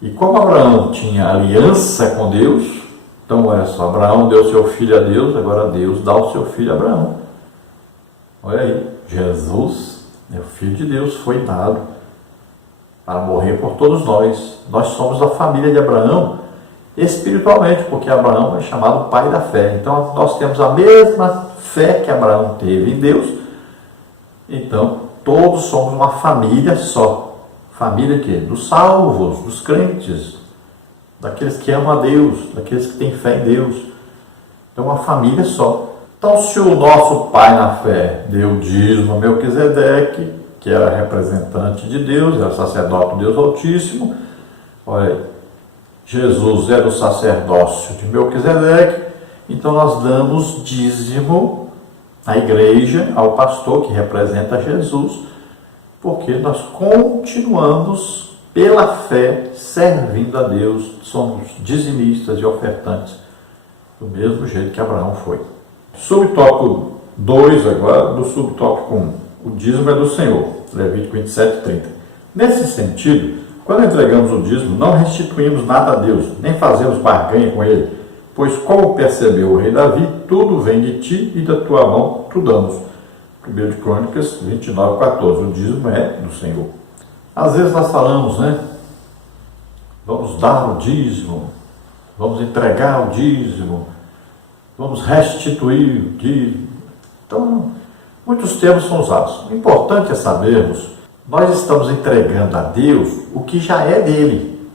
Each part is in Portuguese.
E como Abraão tinha aliança com Deus, então olha só, Abraão deu seu filho a Deus, agora Deus dá o seu filho a Abraão. Olha aí, Jesus, o Filho de Deus, foi dado para morrer por todos nós. Nós somos da família de Abraão espiritualmente, porque Abraão é chamado pai da fé. Então nós temos a mesma fé que Abraão teve em Deus. Então todos somos uma família só. Família que? Dos salvos, dos crentes, daqueles que amam a Deus, daqueles que têm fé em Deus. Então uma família só. Então se o nosso pai na fé deu dízimo a Melquisedeque, que era representante de Deus, era sacerdote de Deus Altíssimo, olha aí, Jesus era o sacerdócio de Melquisedeque, então nós damos dízimo à igreja, ao pastor que representa Jesus, porque nós continuamos pela fé servindo a Deus, somos dizimistas e ofertantes, do mesmo jeito que Abraão foi. Subtópico 2 agora, do subtópico 1. O dízimo é do Senhor, Levítico 27, 30. Nesse sentido, quando entregamos o dízimo, não restituímos nada a Deus, nem fazemos barganha com Ele, pois como percebeu o rei Davi, tudo vem de ti e da tua mão tu damos. 1 de Crônicas 29, 14. O dízimo é do Senhor. Às vezes nós falamos, né? Vamos dar o dízimo, vamos entregar o dízimo, vamos restituir o dízimo. Então, muitos termos são usados. O importante é sabermos, nós estamos entregando a Deus o que já é dele.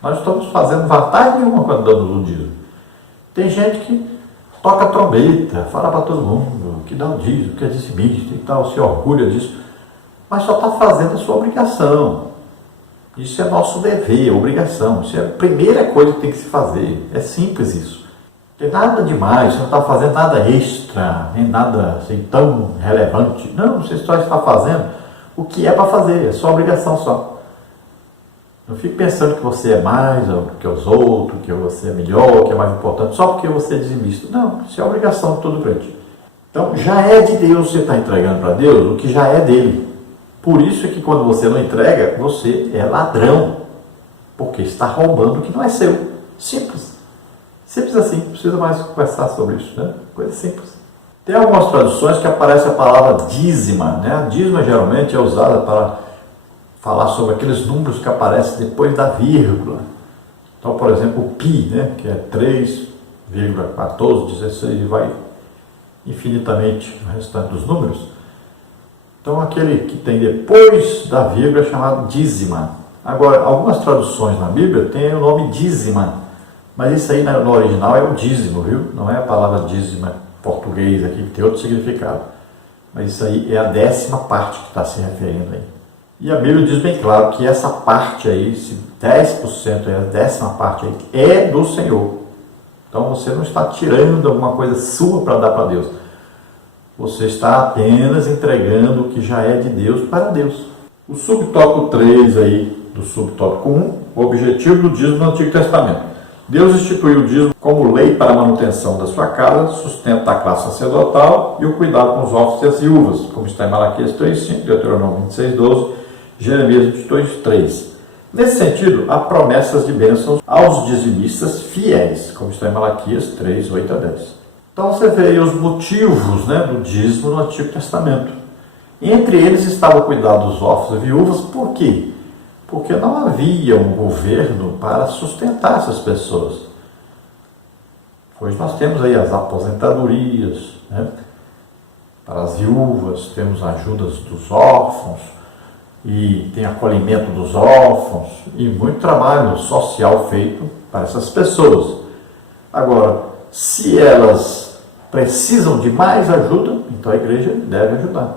Nós estamos fazendo vantagem nenhuma quando damos o dízimo. Tem gente que toca trombeta, fala para todo mundo que dá o dízimo, que é dizimista e tal, se orgulha disso, mas só está fazendo a sua obrigação. Isso é nosso dever, obrigação. Isso é a primeira coisa que tem que se fazer. É simples isso. Não tem nada demais, você não está fazendo nada extra, nem nada assim tão relevante. Não, você só está fazendo o que é para fazer, é sua obrigação só. Não fique pensando que você é mais do que os outros, que você é melhor, que é mais importante, só porque você é dizimista. Não, isso é obrigação de todo crente. Então, já é de Deus, você está entregando para Deus o que já é dele. Por isso é que quando você não entrega, você é ladrão, porque está roubando o que não é seu. Simples. Simples assim, não precisa mais conversar sobre isso, né? Coisa simples. Tem algumas traduções que aparece a palavra dízima, né? A dízima geralmente é usada para falar sobre aqueles números que aparecem depois da vírgula. Então, por exemplo, o pi, né? Que é 3,1416 e vai infinitamente o restante dos números. Então, aquele que tem depois da vírgula é chamado dízima. Agora, algumas traduções na Bíblia têm o nome dízima, mas isso aí no original é o dízimo, viu? Não é a palavra dízima português aqui, que tem outro significado. Mas isso aí é a 10ª parte que está se referindo aí. E a Bíblia diz bem claro que essa parte aí, esse 10%, a 10ª parte aí, é do Senhor. Então, você não está tirando alguma coisa sua para dar para Deus. Você está apenas entregando o que já é de Deus para Deus. O subtópico 3 aí, do subtópico 1, o objetivo do dízimo no Antigo Testamento. Deus instituiu o dízimo como lei para a manutenção da sua casa, sustento da classe sacerdotal e o cuidado com os órfãos e as viúvas, como está em Malaquias 3:5, Deuteronômio 26:12, Jeremias 22:3. Nesse sentido, há promessas de bênçãos aos dizimistas fiéis, como está em Malaquias 3:8-10. Então você vê aí os motivos, né, do dízimo no Antigo Testamento. Entre eles estava o cuidado dos órfãos e viúvas. Por quê? Porque não havia um governo para sustentar essas pessoas. Hoje nós temos aí as aposentadorias, né, para as viúvas, temos ajudas dos órfãos, e tem acolhimento dos órfãos, e muito trabalho social feito para essas pessoas. Agora, se elas precisam de mais ajuda, então a igreja deve ajudar.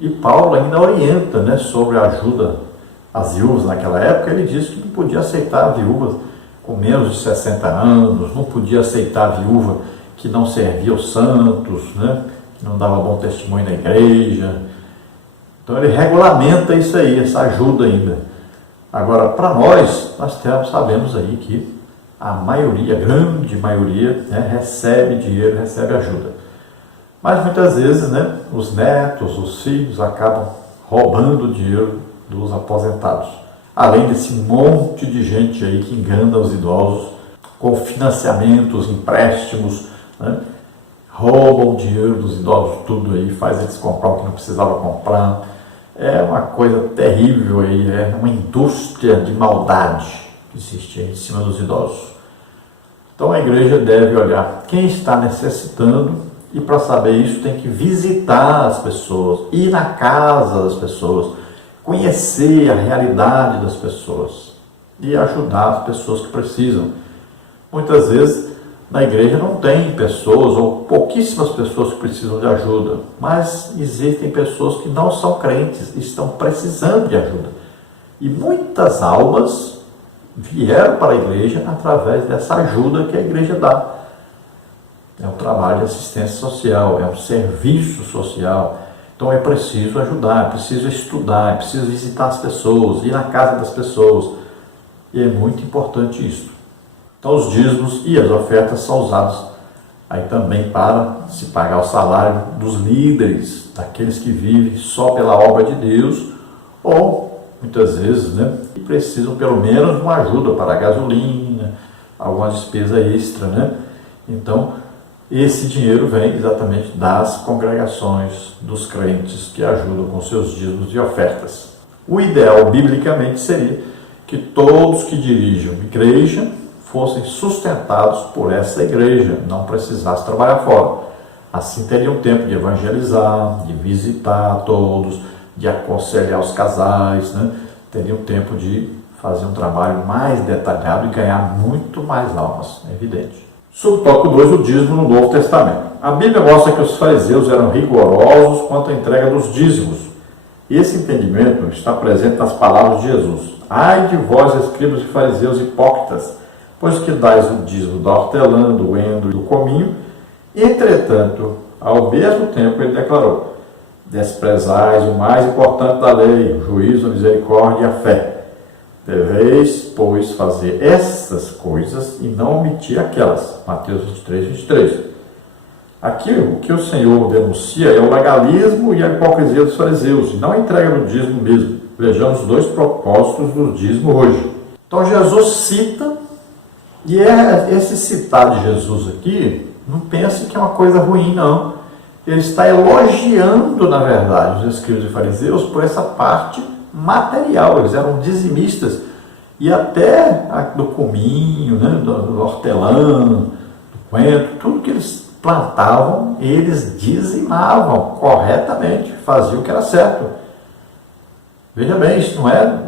E Paulo ainda orienta, né, sobre a ajuda às viúvas naquela época. Ele disse que não podia aceitar viúvas com menos de 60 anos, não podia aceitar viúva que não servia aos santos, né, que não dava bom testemunho na igreja. Então ele regulamenta isso aí, essa ajuda ainda. Agora, para nós sabemos aí que a maioria, a grande maioria, né, recebe dinheiro, recebe ajuda. Mas muitas vezes, né, os netos, os filhos acabam roubando o dinheiro dos aposentados. além desse monte de gente aí que engana os idosos com financiamentos, empréstimos, né? Roubam o dinheiro dos idosos tudo aí, faz eles comprar o que não precisava comprar. É uma coisa terrível aí, é uma indústria de maldade que existe aí em cima dos idosos. Então a igreja deve olhar quem está necessitando e para saber isso tem que visitar as pessoas, ir na casa das pessoas, conhecer a realidade das pessoas e ajudar as pessoas que precisam. Muitas vezes na igreja não tem pessoas ou pouquíssimas pessoas que precisam de ajuda, mas existem pessoas que não são crentes e estão precisando de ajuda. E muitas almas vieram para a igreja através dessa ajuda que a igreja dá. É um trabalho de assistência social, é um serviço social. Então é preciso ajudar, é preciso estudar, é preciso visitar as pessoas, ir na casa das pessoas. E é muito importante isso. Então os dízimos e as ofertas são usados aí também para se pagar o salário dos líderes, daqueles que vivem só pela obra de Deus, ou muitas vezes, né, precisam pelo menos de uma ajuda para a gasolina, alguma despesa extra, né? Então esse dinheiro vem exatamente das congregações, dos crentes que ajudam com seus dízimos e ofertas. O ideal, biblicamente, seria que todos que dirigem igreja fossem sustentados por essa igreja, não precisassem trabalhar fora. Assim teriam tempo de evangelizar, de visitar todos, de aconselhar os casais, né? Teriam tempo de fazer um trabalho mais detalhado e ganhar muito mais almas, é evidente. Subtópico 2, o dízimo no Novo Testamento. A Bíblia mostra que os fariseus eram rigorosos quanto à entrega dos dízimos. Esse entendimento está presente nas palavras de Jesus. Ai de vós, escribas e fariseus hipócritas, pois que dais o dízimo da hortelã, do endro e do cominho. Entretanto, ao mesmo tempo, ele declarou: desprezais o mais importante da lei, o juízo, a misericórdia e a fé. Deveis, pois, fazer essas coisas e não omitir aquelas. Mateus 23, 23. Aqui, o que o Senhor denuncia é o legalismo e a hipocrisia dos fariseus, e não a entrega do dízimo mesmo. Vejamos os dois propósitos do dízimo hoje. Então, Jesus cita, e esse citar de Jesus aqui, não pense que é uma coisa ruim, não. Ele está elogiando, na verdade, os escribas e fariseus por essa parte material. Eles eram dizimistas, e até do cominho, né, do hortelã, do coentro, tudo que eles plantavam, eles dizimavam corretamente, faziam o que era certo. Veja bem, isso não é...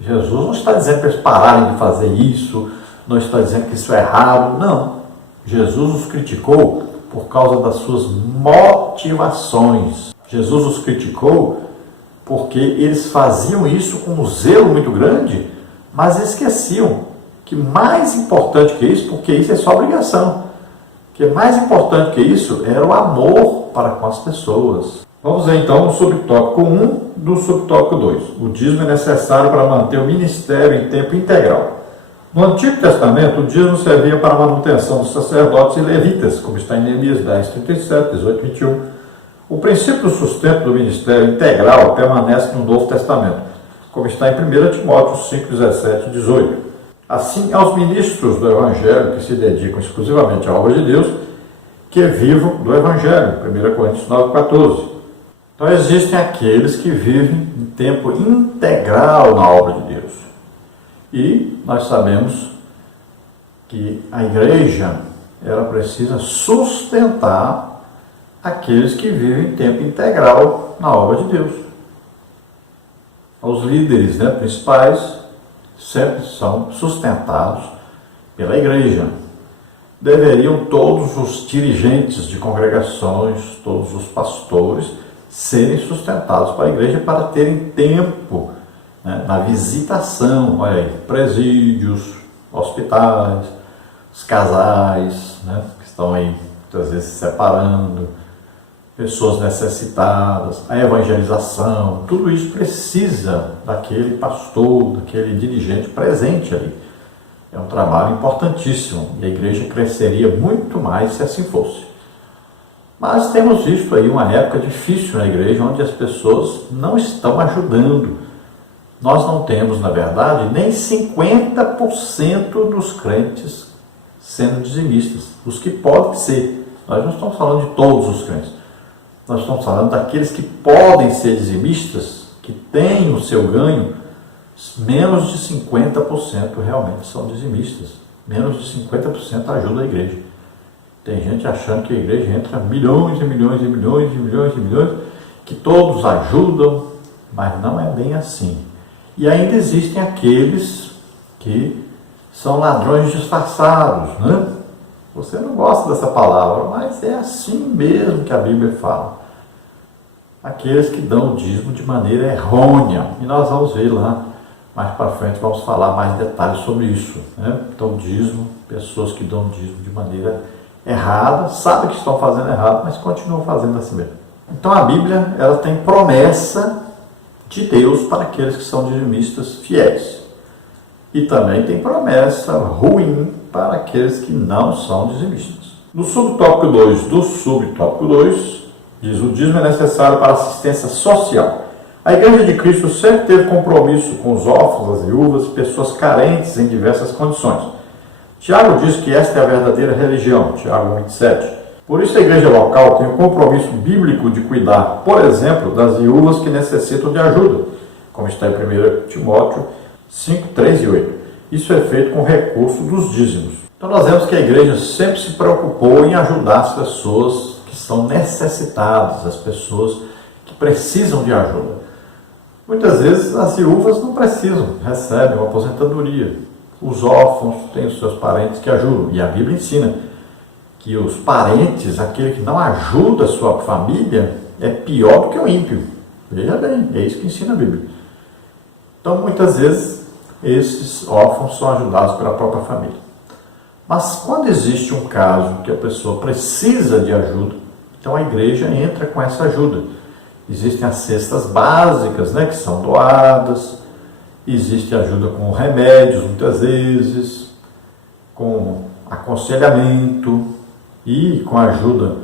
Jesus não está dizendo para eles pararem de fazer isso, não está dizendo que isso é errado, não. Jesus os criticou por causa das suas motivações. Jesus os criticou porque eles faziam isso com um zelo muito grande, mas esqueciam que mais importante que isso, porque isso é sua obrigação, que mais importante que isso era o amor para com as pessoas. Vamos ver então o subtópico 1 do subtópico 2. O dízimo é necessário para manter o ministério em tempo integral. No Antigo Testamento, o dízimo servia para a manutenção dos sacerdotes e levitas, como está em Neemias 10, 37, 18, 21. O princípio do sustento do ministério integral permanece no Novo Testamento, como está em 1 Timóteo 5, 17 e 18. Assim, aos ministros do Evangelho que se dedicam exclusivamente à obra de Deus, que vivam do Evangelho, 1 Coríntios 9, 14. Então, existem aqueles que vivem em tempo integral na obra de Deus. E nós sabemos que a igreja, ela precisa sustentar aqueles que vivem em tempo integral na obra de Deus. Os líderes, né, principais sempre são sustentados pela igreja. Deveriam todos os dirigentes de congregações, todos os pastores, serem sustentados para a igreja para terem tempo, né, na visitação, olha aí, presídios, hospitais, os casais, né, que estão aí muitas vezes se separando, pessoas necessitadas, a evangelização, tudo isso precisa daquele pastor, daquele dirigente presente ali. É um trabalho importantíssimo e a igreja cresceria muito mais se assim fosse. Mas temos visto aí uma época difícil na igreja, onde as pessoas não estão ajudando, nós não temos, na verdade, nem 50% dos crentes sendo dizimistas. Os que podem ser. Nós não estamos falando de todos os crentes. Nós estamos falando daqueles que podem ser dizimistas, que têm o seu ganho, menos de 50% realmente são dizimistas. Menos de 50% ajuda a igreja. Tem gente achando que a igreja entra milhões e milhões e milhões e milhões e milhões, que todos ajudam, mas não é bem assim. E ainda existem aqueles que são ladrões disfarçados, né? Você não gosta dessa palavra, mas é assim mesmo que a Bíblia fala. Aqueles que dão o dízimo de maneira errônea. E nós vamos ver lá, mais para frente, vamos falar mais detalhes sobre isso, né? Então, dízimo, pessoas que dão dízimo de maneira errada, sabem que estão fazendo errado, mas continuam fazendo assim mesmo. Então, a Bíblia, ela tem promessa de Deus para aqueles que são dizimistas fiéis. E também tem promessa ruim para aqueles que não são dizimistas. No subtópico 2 do subtópico 2, diz: o dízimo é necessário para assistência social. A Igreja de Cristo sempre teve compromisso com os órfãos, as viúvas e pessoas carentes em diversas condições. Tiago diz que esta é a verdadeira religião, Tiago 1,7. Por isso a igreja local tem o compromisso bíblico de cuidar, por exemplo, das viúvas que necessitam de ajuda, como está em 1 Timóteo 5, 3 e 8. Isso é feito com recurso dos dízimos. Então nós vemos que a igreja sempre se preocupou em ajudar as pessoas que são necessitadas, as pessoas que precisam de ajuda. Muitas vezes as viúvas não precisam, recebem uma aposentadoria. Os órfãos têm os seus parentes que ajudam. E a Bíblia ensina que os parentes, aquele que não ajuda a sua família, é pior do que o ímpio. Veja bem, é isso que ensina a Bíblia. Então, muitas vezes, esses órfãos são ajudados pela própria família. Mas quando existe um caso que a pessoa precisa de ajuda, então a igreja entra com essa ajuda. Existem as cestas básicas, né, que são doadas. Existe ajuda com remédios, muitas vezes, com aconselhamento e com ajuda,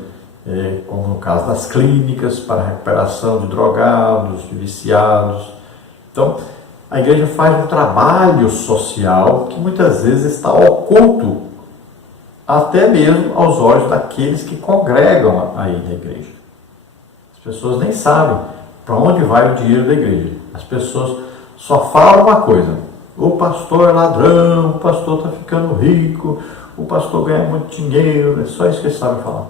como no caso das clínicas, para recuperação de drogados, de viciados. Então, a igreja faz um trabalho social que muitas vezes está oculto, até mesmo aos olhos daqueles que congregam aí na igreja. As pessoas nem sabem para onde vai o dinheiro da igreja. As pessoas só falam uma coisa: o pastor é ladrão, o pastor está ficando rico, o pastor ganha muito dinheiro. É só isso que eles sabem falar.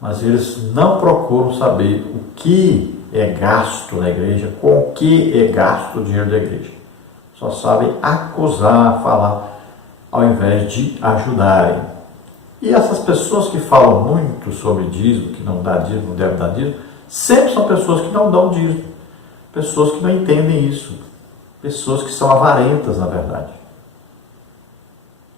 Mas eles não procuram saber o que é gasto na igreja, com o que é gasto o dinheiro da igreja. Só sabem acusar, falar, ao invés de ajudarem. E essas pessoas que falam muito sobre dízimo, que não dá dízimo, não deve dar dízimo, sempre são pessoas que não dão dízimo, pessoas que não entendem isso, pessoas que são avarentas, na verdade.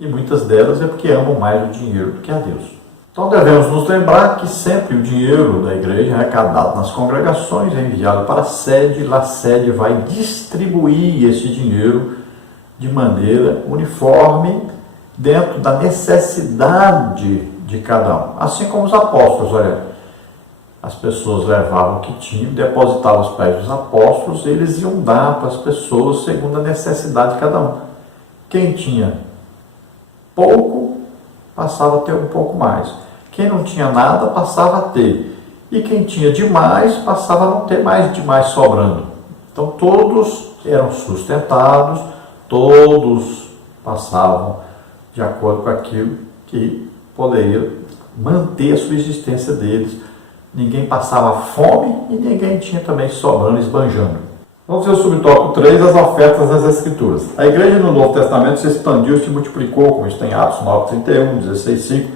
E muitas delas é porque amam mais o dinheiro do que a Deus. Então devemos nos lembrar que sempre o dinheiro da igreja é arrecadado nas congregações, é enviado para a sede, lá a sede vai distribuir esse dinheiro de maneira uniforme, dentro da necessidade de cada um. Assim como os apóstolos, olha, as pessoas levavam o que tinham, depositavam aos pés dos apóstolos, eles iam dar para as pessoas segundo a necessidade de cada um. Quem tinha pouco, passava a ter um pouco mais. Quem não tinha nada, passava a ter. E quem tinha demais, passava a não ter mais demais sobrando. Então todos eram sustentados, todos passavam de acordo com aquilo que poderia manter a subsistência deles. Ninguém passava fome e ninguém tinha também sobrando, esbanjando. Vamos ver o subtópico 3, as ofertas nas Escrituras. A igreja no Novo Testamento se expandiu e se multiplicou, como está em Atos 9:31, 16:5,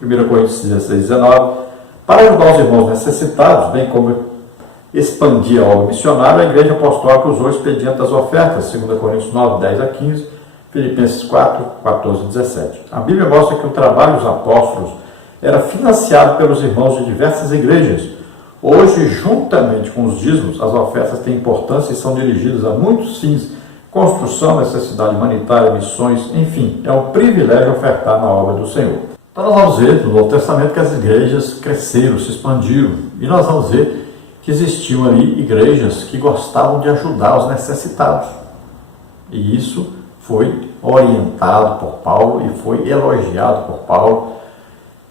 1 Coríntios 16:19, para ajudar os irmãos necessitados, bem como expandir a obra missionária. A igreja apostólica usou o expediente das ofertas, 2 Coríntios 9:10-15, Filipenses 4:14-17. A Bíblia mostra que o trabalho dos apóstolos era financiado pelos irmãos de diversas igrejas. Hoje, juntamente com os dízimos, as ofertas têm importância e são dirigidas a muitos fins: construção, necessidade humanitária, missões, enfim, é um privilégio ofertar na obra do Senhor. Então nós vamos ver no Novo Testamento que as igrejas cresceram, se expandiram, e nós vamos ver que existiam ali igrejas que gostavam de ajudar os necessitados. E isso foi orientado por Paulo e foi elogiado por Paulo.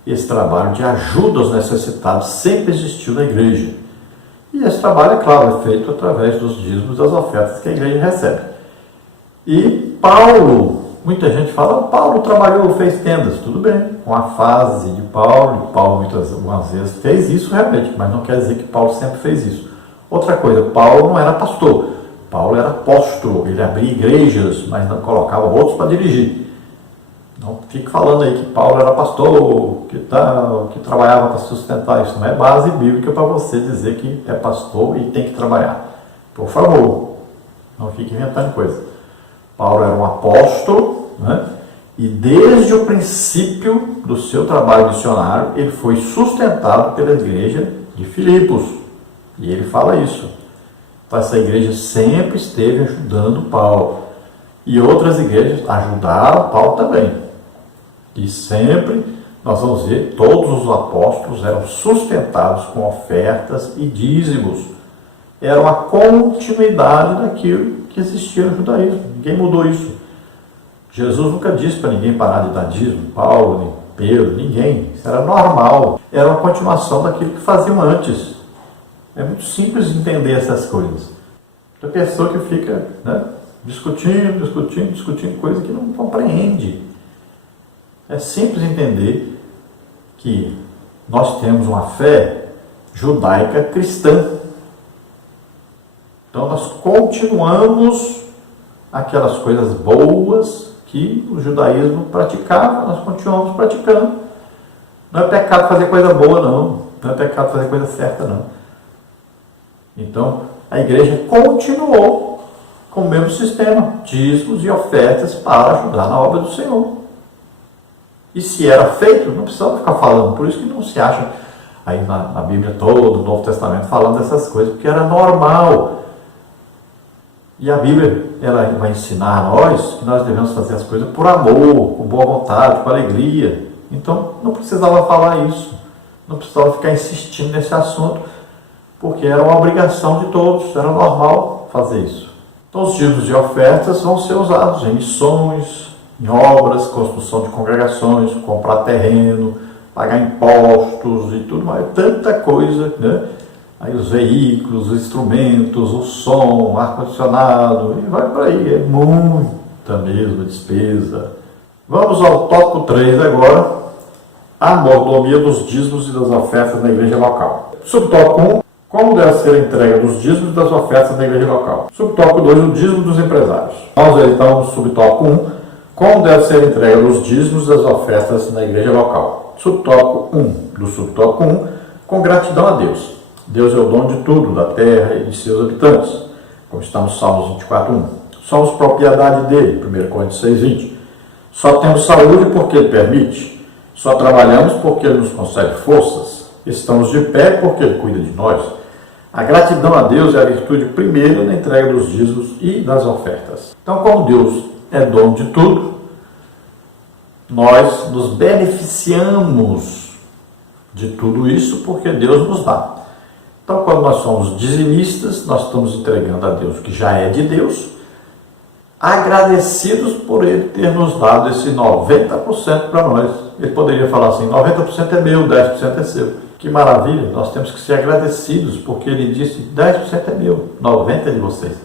Esse trabalho de ajuda aos necessitados sempre existiu na igreja. E esse trabalho, é claro, é feito através dos dízimos, das ofertas que a igreja recebe. E Paulo, muita gente fala, Paulo trabalhou, fez tendas, tudo bem, com a fase de Paulo, e Paulo algumas vezes fez isso realmente, mas não quer dizer que Paulo sempre fez isso. Outra coisa, Paulo não era pastor, Paulo era apóstolo, ele abria igrejas, mas não colocava outros para dirigir. Não fique falando aí que Paulo era pastor, que trabalhava para sustentar isso. Não é base bíblica para você dizer que é pastor e tem que trabalhar. Por favor, não fique inventando coisa. Paulo era um apóstolo, né? E desde o princípio do seu trabalho missionário, ele foi sustentado pela igreja de Filipos. E ele fala isso. Então, essa igreja sempre esteve ajudando Paulo. E outras igrejas ajudaram Paulo também. E sempre, nós vamos ver, todos os apóstolos eram sustentados com ofertas e dízimos. Era uma continuidade daquilo que existia no judaísmo. Ninguém mudou isso. Jesus nunca disse para ninguém parar de dar dízimo. Paulo, nem Pedro, ninguém. Isso era normal. Era uma continuação daquilo que faziam antes. É muito simples entender essas coisas. Tem pessoa que fica, né, discutindo coisa que não compreende. É simples entender que nós temos uma fé judaica cristã. Então nós continuamos aquelas coisas boas que o judaísmo praticava, nós continuamos praticando. Não é pecado fazer coisa boa, não. Não é pecado fazer coisa certa, não. Então a igreja continuou com o mesmo sistema, dízimos e ofertas para ajudar na obra do Senhor. E se era feito, não precisava ficar falando. Por isso que não se acha aí na Bíblia toda, no Novo Testamento, falando dessas coisas, porque era normal. E a Bíblia, ela vai ensinar a nós que nós devemos fazer as coisas por amor, com boa vontade, com alegria. Então, não precisava falar isso. Não precisava ficar insistindo nesse assunto, porque era uma obrigação de todos, era normal fazer isso. Então, os dízimos de ofertas vão ser usados em missões, em obras, construção de congregações, comprar terreno, pagar impostos e tudo mais, tanta coisa, né? Aí os veículos, os instrumentos, o som, ar-condicionado, e vai por aí, é muita mesmo despesa. Vamos ao tópico 3 agora, a mordomia dos dízimos e das ofertas na igreja local. Subtópico 1, como deve ser a entrega dos dízimos e das ofertas na igreja local. Subtópico 2, o dízimo dos empresários. Vamos ver então no subtópico 1, como deve ser a entrega dos dízimos e das ofertas na igreja local. Subtópico 1, do subtópico 1, com gratidão a Deus. Deus é o dono de tudo, da terra e de seus habitantes, como está no Salmos 24:1. Somos propriedade dele, 1 Coríntios 6:20. Só temos saúde porque ele permite. Só trabalhamos porque ele nos concede forças. Estamos de pé porque ele cuida de nós. A gratidão a Deus é a virtude primeira na entrega dos dízimos e das ofertas. Então, como Deus é dono de tudo, nós nos beneficiamos de tudo isso porque Deus nos dá. Então, quando nós somos dizimistas, nós estamos entregando a Deus o que já é de Deus, agradecidos por Ele ter nos dado esse 90% para nós. Ele poderia falar assim, 90% é meu, 10% é seu. Que maravilha, nós temos que ser agradecidos, porque Ele disse, 10% é meu, 90% é de vocês.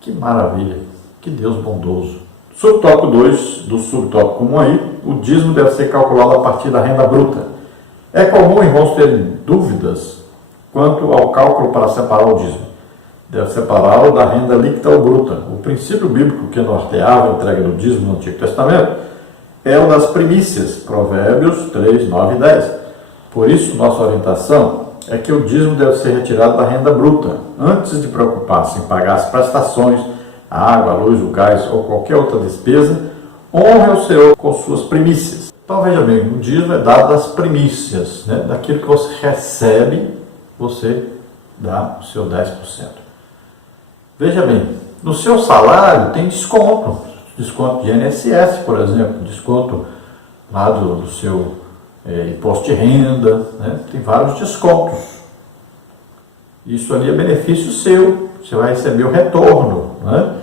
Que maravilha, que Deus bondoso. Subtópico 2, do subtópico 1 aí, o dízimo deve ser calculado a partir da renda bruta. É comum irmãos terem dúvidas quanto ao cálculo para separar o dízimo. Deve separá-lo da renda líquida ou bruta. O princípio bíblico que norteava a entrega do dízimo no Antigo Testamento é o das primícias, Provérbios 3, 9 e 10. Por isso, nossa orientação é que o dízimo deve ser retirado da renda bruta, antes de preocupar-se em pagar as prestações, a água, a luz, o gás ou qualquer outra despesa, honre o Senhor com suas primícias. Então veja bem, o dízimo é dado das primícias, né? Daquilo que você recebe, você dá o seu 10%. Veja bem, no seu salário tem desconto de INSS, por exemplo, desconto lá do seu imposto de renda, né? Tem vários descontos. Isso ali é benefício seu, você vai receber o retorno, né?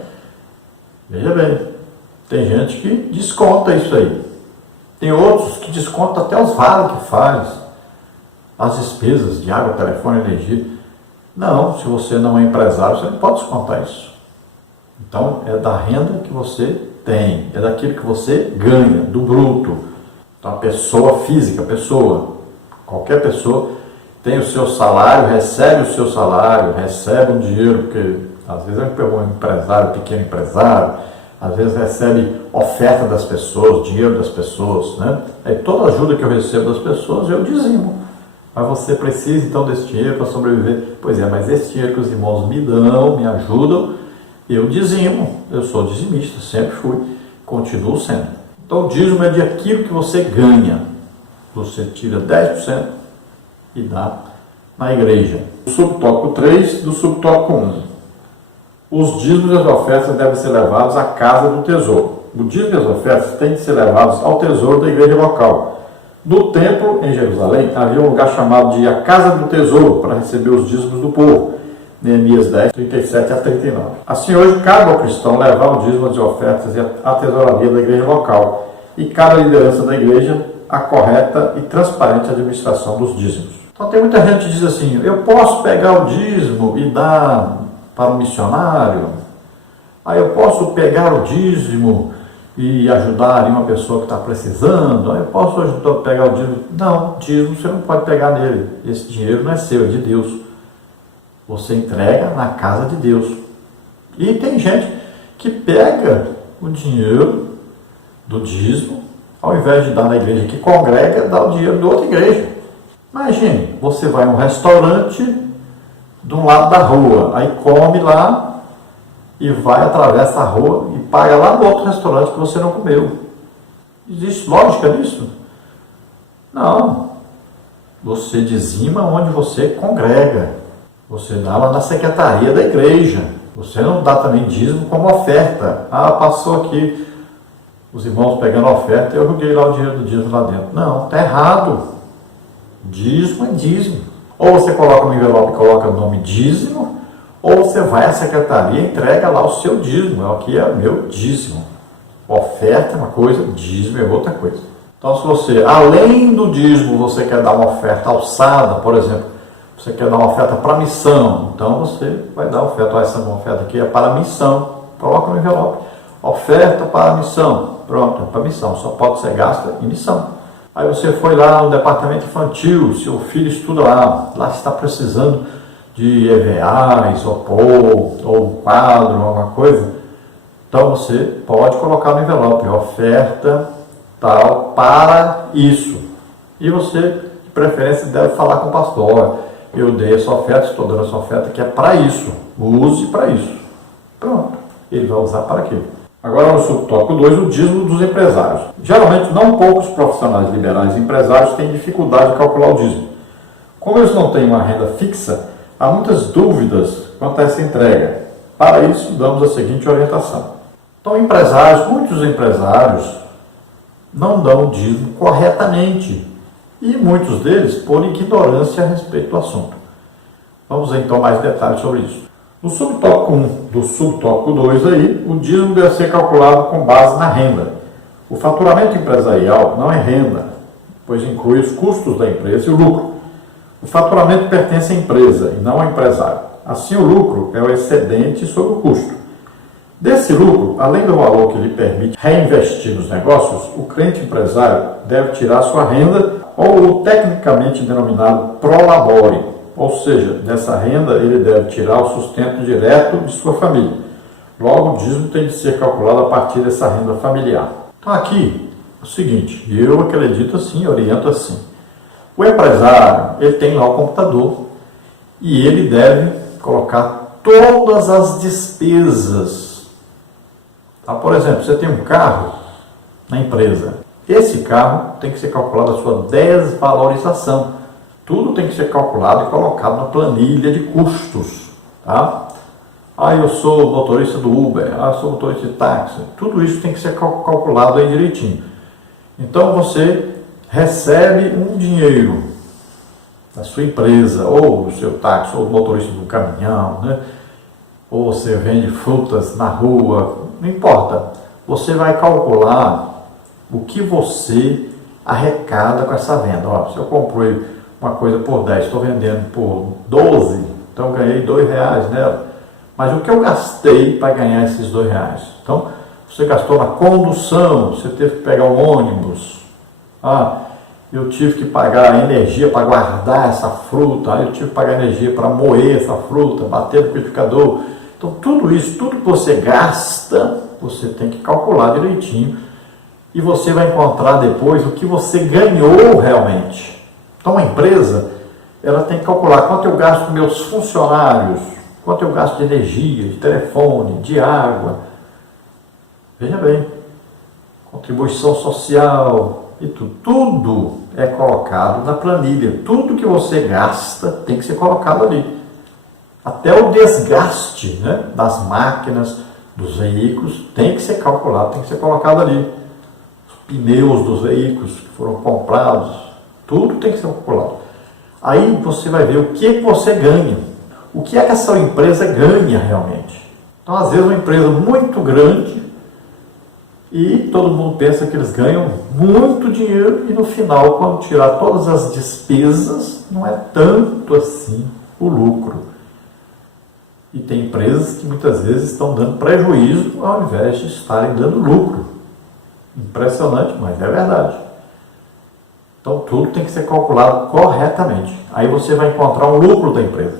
Veja bem, tem gente que desconta isso aí. Tem outros que descontam até os vales que faz, as despesas de água, telefone, energia. Não, se você não é empresário, você não pode descontar isso. Então, é da renda que você tem, é daquilo que você ganha, do bruto. Então, a pessoa física, qualquer pessoa tem o seu salário, recebe o seu salário, recebe um dinheiro, porque às vezes é um empresário, pequeno empresário, às vezes recebe oferta das pessoas, dinheiro das pessoas, né? Aí toda ajuda que eu recebo das pessoas, eu dizimo. Mas você precisa então desse dinheiro para sobreviver. Pois é, mas esse dinheiro que os irmãos me dão, me ajudam, eu dizimo. Eu sou dizimista, sempre fui, continuo sendo. Então o dízimo é de aquilo que você ganha. Você tira 10% e dá na igreja. O subtópico 3 do subtópico 1. Os dízimos e as ofertas devem ser levados à casa do tesouro. O dízimo e as ofertas têm de ser levados ao tesouro da igreja local. No templo, em Jerusalém, havia um lugar chamado de a Casa do Tesouro para receber os dízimos do povo. Neemias 10, 37 a 39. Assim, hoje, cabe ao cristão levar o dízimo, as ofertas e a tesouraria da igreja local. E cabe à liderança da igreja a correta e transparente administração dos dízimos. Então, tem muita gente que diz assim, eu posso pegar o dízimo e dar para um missionário? Aí eu posso pegar o dízimo e ajudar uma pessoa que está precisando? Aí eu posso pegar o dízimo? Não, dízimo você não pode pegar nele. Esse dinheiro não é seu, é de Deus. Você entrega na casa de Deus. E tem gente que pega o dinheiro do dízimo, ao invés de dar na igreja que congrega, dá o dinheiro de outra igreja. Imagine, você vai a um restaurante de um lado da rua, aí come lá e vai, atravessa a rua e paga lá no outro restaurante que você não comeu. Existe lógica nisso? Não. Você dizima onde você congrega. Você dá lá na secretaria da igreja. Você não dá também dízimo como oferta. Ah, passou aqui os irmãos pegando a oferta e eu joguei lá o dinheiro do dízimo lá dentro. Não, está errado. Dízimo é dízimo. Ou você coloca no envelope e coloca o nome dízimo, ou você vai à secretaria e entrega lá o seu dízimo. É o que é o meu dízimo. Oferta é uma coisa, dízimo é outra coisa. Então, se você, além do dízimo, você quer dar uma oferta alçada, por exemplo, você quer dar uma oferta para missão, então você vai dar oferta. Essa oferta aqui é para missão. Coloca no envelope. Oferta para missão. Pronto, é para missão. Só pode ser gasta em missão. Aí você foi lá no departamento infantil, seu filho estuda lá. Lá está precisando de EVA, isopor, ou quadro, alguma coisa. Então você pode colocar no envelope. Oferta tal para isso. E você, de preferência, deve falar com o pastor. Eu dei essa oferta, estou dando essa oferta que é para isso. Use para isso. Pronto. Ele vai usar para aquilo. Agora no subtópico 2, o dízimo dos empresários. Geralmente, não poucos profissionais liberais e empresários têm dificuldade de calcular o dízimo. Como eles não têm uma renda fixa, há muitas dúvidas quanto a essa entrega. Para isso, damos a seguinte orientação. Então, muitos empresários não dão o dízimo corretamente. E muitos deles por ignorância a respeito do assunto. Vamos ver então mais detalhes sobre isso. No subtópico 1 do subtópico 2 aí, o dízimo deve ser calculado com base na renda. O faturamento empresarial não é renda, pois inclui os custos da empresa e o lucro. O faturamento pertence à empresa e não ao empresário. Assim, o lucro é o excedente sobre o custo. Desse lucro, além do valor que lhe permite reinvestir nos negócios, o cliente empresário deve tirar sua renda ou o tecnicamente denominado prolabore, ou seja, dessa renda ele deve tirar o sustento direto de sua família. Logo, o dízimo tem de ser calculado a partir dessa renda familiar. Então aqui, é o seguinte, eu acredito assim, oriento assim. O empresário, ele tem lá o computador e ele deve colocar todas as despesas. Tá? Por exemplo, você tem um carro na empresa. Esse carro tem que ser calculado a sua desvalorização. Tudo tem que ser calculado e colocado na planilha de custos. Tá? Ah, eu sou motorista do Uber, eu sou motorista de táxi. Tudo isso tem que ser calculado aí direitinho. Então você recebe um dinheiro da sua empresa, ou do seu táxi, ou do motorista do caminhão, né? Ou você vende frutas na rua, não importa. Você vai calcular o que você arrecada com essa venda. Ó, se eu comprei uma coisa por 10, estou vendendo por 12, então eu ganhei R$2 nela. Mas o que eu gastei para ganhar esses R$2? Então, você gastou na condução, você teve que pegar um ônibus. Eu tive que pagar energia para guardar essa fruta, eu tive que pagar energia para moer essa fruta, bater no liquidificador. Então, tudo isso, tudo que você gasta, você tem que calcular direitinho e você vai encontrar depois o que você ganhou realmente. Então, uma empresa, ela tem que calcular quanto eu gasto com meus funcionários, quanto eu gasto de energia, de telefone, de água. Veja bem, contribuição social e tudo. Tudo é colocado na planilha. Tudo que você gasta tem que ser colocado ali. Até o desgaste, né, das máquinas, dos veículos, tem que ser calculado, tem que ser colocado ali. Os pneus dos veículos que foram comprados, tudo tem que ser calculado. Aí você vai ver o que você ganha. O que é que essa empresa ganha realmente? Então, às vezes, uma empresa muito grande e todo mundo pensa que eles ganham muito dinheiro e no final, quando tirar todas as despesas, não é tanto assim o lucro. E tem empresas que muitas vezes estão dando prejuízo ao invés de estarem dando lucro. Impressionante, mas é verdade. Então tudo tem que ser calculado corretamente. Aí você vai encontrar um lucro da empresa.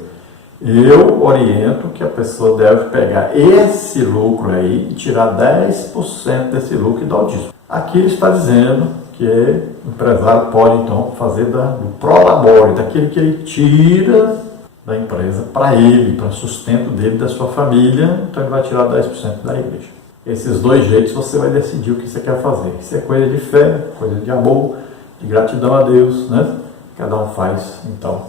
Eu oriento que a pessoa deve pegar esse lucro aí e tirar 10% desse lucro e dar o dízimo. Aqui ele está dizendo que o empresário pode então fazer do prolabore, daquilo que ele tira da empresa para ele, para o sustento dele, da sua família, então ele vai tirar 10% da igreja. Esses dois jeitos você vai decidir o que você quer fazer. Isso é coisa de fé, coisa de amor, de gratidão a Deus, né? Cada um faz, então,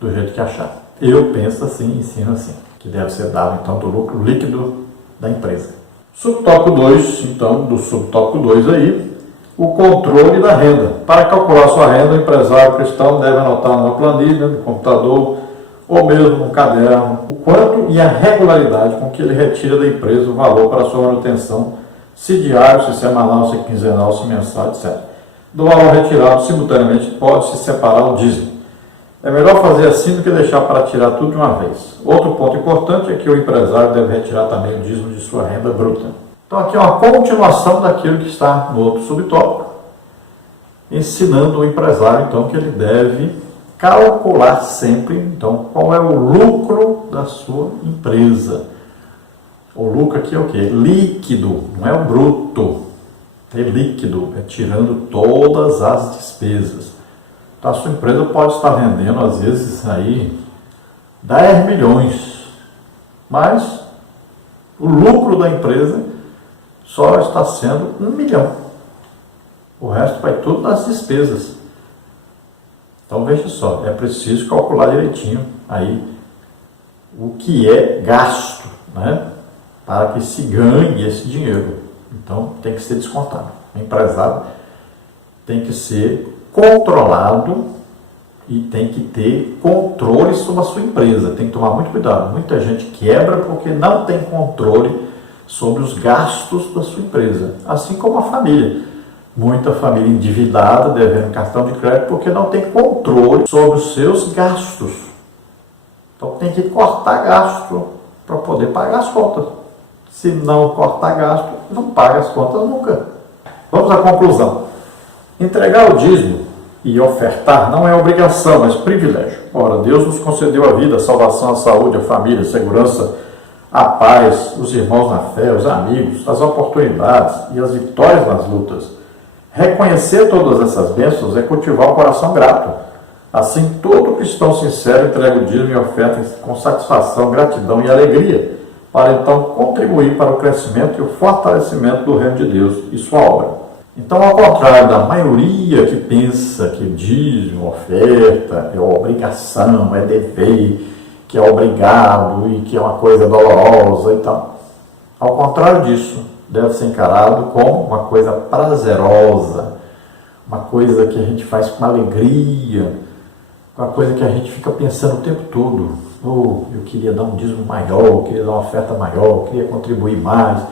do jeito que achar. Eu penso assim, ensino assim, que deve ser dado, então, do lucro líquido da empresa. Subtópico 2, então, do subtópico 2 aí, o controle da renda. Para calcular sua renda, o empresário cristão deve anotar numa planilha, no computador, ou mesmo no caderno, o quanto e a regularidade com que ele retira da empresa o valor para sua manutenção, se diário, se semanal, se quinzenal, se mensal, etc. Do valor retirado, simultaneamente, pode-se separar o dízimo. É melhor fazer assim do que deixar para tirar tudo de uma vez. Outro ponto importante é que o empresário deve retirar também o dízimo de sua renda bruta. Então aqui é uma continuação daquilo que está no outro subtópico, ensinando o empresário, então, que ele deve calcular sempre, então, qual é o lucro da sua empresa. O lucro aqui é o quê? Líquido, não é o bruto. É líquido, é tirando todas as despesas. Então, a sua empresa pode estar vendendo, às vezes, aí 10 milhões, mas o lucro da empresa só está sendo 1 milhão. O resto vai tudo nas despesas. Então veja só, é preciso calcular direitinho aí o que é gasto, né, para que se ganhe esse dinheiro. Então tem que ser descontado. O empresário tem que ser controlado e tem que ter controle sobre a sua empresa. Tem que tomar muito cuidado. Muita gente quebra porque não tem controle sobre os gastos da sua empresa, assim como a família. Muita família endividada, devendo cartão de crédito, porque não tem controle sobre os seus gastos. Então tem que cortar gasto para poder pagar as contas. Se não cortar gasto, não paga as contas nunca. Vamos à conclusão. Entregar o dízimo e ofertar não é obrigação, mas privilégio. Ora, Deus nos concedeu a vida, a salvação, a saúde, a família, a segurança, a paz, os irmãos na fé, os amigos, as oportunidades e as vitórias nas lutas. Reconhecer todas essas bênçãos é cultivar um coração grato. Assim, todo cristão sincero entrega o dízimo e oferta com satisfação, gratidão e alegria, para então contribuir para o crescimento e o fortalecimento do reino de Deus e sua obra. Então, ao contrário da maioria que pensa que dízimo, oferta é obrigação, é dever, que é obrigado e que é uma coisa dolorosa e tal. Ao contrário disso, deve ser encarado como uma coisa prazerosa, uma coisa que a gente faz com alegria, uma coisa que a gente fica pensando o tempo todo. Eu queria dar um dízimo maior, eu queria dar uma oferta maior, eu queria contribuir mais.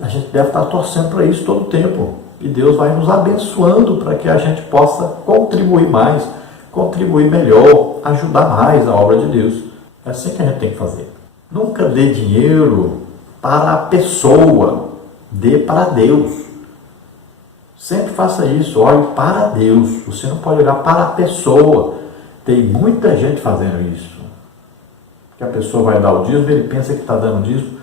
A gente deve estar torcendo para isso todo o tempo. E Deus vai nos abençoando para que a gente possa contribuir mais, contribuir melhor, ajudar mais a obra de Deus. É assim que a gente tem que fazer. Nunca dê dinheiro para a pessoa, dê para Deus. Sempre faça isso, olhe para Deus. Você não pode olhar para a pessoa. Tem muita gente fazendo isso. Que a pessoa vai dar o dízimo, ele pensa que está dando dízimo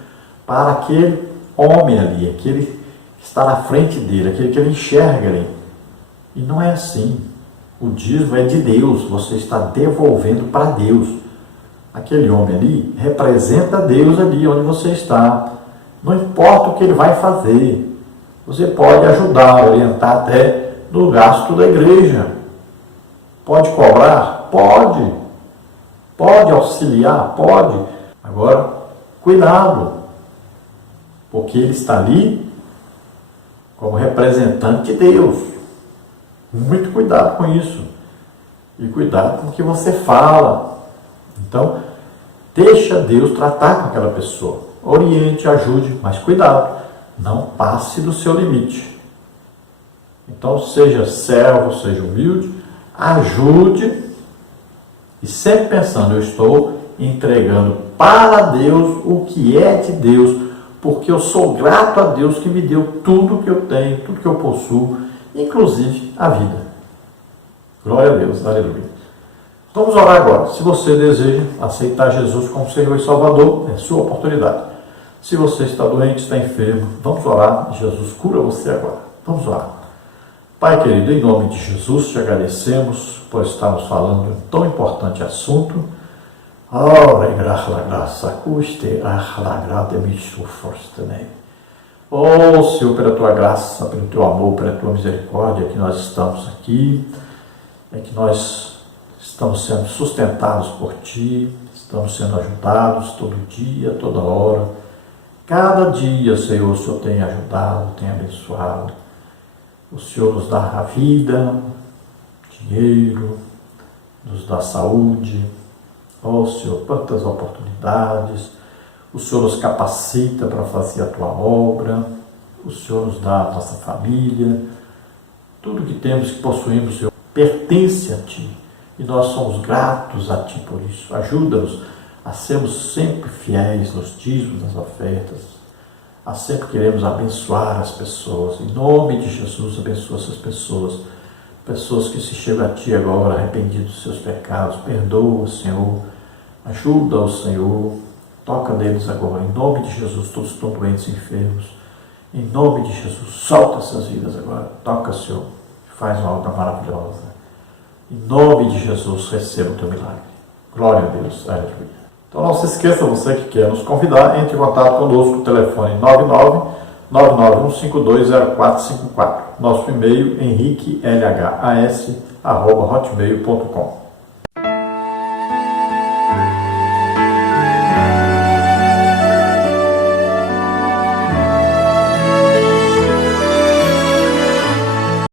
para aquele homem ali, aquele que está na frente dele, aquele que ele enxerga ali. E não é assim. O dízimo é de Deus, você está devolvendo para Deus. Aquele homem ali representa Deus ali onde você está. Não importa o que ele vai fazer. Você pode ajudar, orientar até no gasto da igreja. Pode cobrar? Pode. Pode auxiliar? Pode. Agora, cuidado. Porque ele está ali como representante de Deus. Muito cuidado com isso. E cuidado com o que você fala. Então, deixa Deus tratar com aquela pessoa. Oriente, ajude, mas cuidado. Não passe do seu limite. Então, seja servo, seja humilde, ajude e sempre pensando, eu estou entregando para Deus o que é de Deus, porque eu sou grato a Deus que me deu tudo que eu tenho, tudo que eu possuo, inclusive a vida. Glória a Deus, aleluia. Vamos orar agora. Se você deseja aceitar Jesus como Senhor e Salvador, é sua oportunidade. Se você está doente, está enfermo, vamos orar. Jesus cura você agora. Vamos orar. Pai querido, em nome de Jesus, te agradecemos por estarmos falando de um tão importante assunto. Oh, Senhor, pela tua graça, pelo teu amor, pela tua misericórdia, que nós estamos aqui, é que nós estamos sendo sustentados por ti, estamos sendo ajudados todo dia, toda hora. Cada dia, Senhor, o Senhor tem ajudado, tem abençoado. O Senhor nos dá a vida, dinheiro, nos dá saúde. Oh, Senhor, quantas oportunidades. O Senhor nos capacita para fazer a tua obra. O Senhor nos dá a nossa família. Tudo que temos, que possuímos, Senhor, pertence a Ti. E nós somos gratos a Ti por isso. Ajuda-nos a sermos sempre fiéis nos dízimos, nas ofertas, a sempre queremos abençoar as pessoas. Em nome de Jesus, abençoa essas pessoas, pessoas que se chegam a Ti agora arrependidos dos seus pecados. Perdoa, Senhor, ajuda o Senhor, toca neles agora, em nome de Jesus. Todos estão doentes e enfermos, em nome de Jesus, solta essas vidas agora, toca, Senhor, faz uma obra maravilhosa. Em nome de Jesus, receba o teu milagre. Glória a Deus, aleluia. Então não se esqueça, você que quer nos convidar, entre em contato conosco, telefone 99951520454. Nosso e-mail henriquelhas@hotmail.com.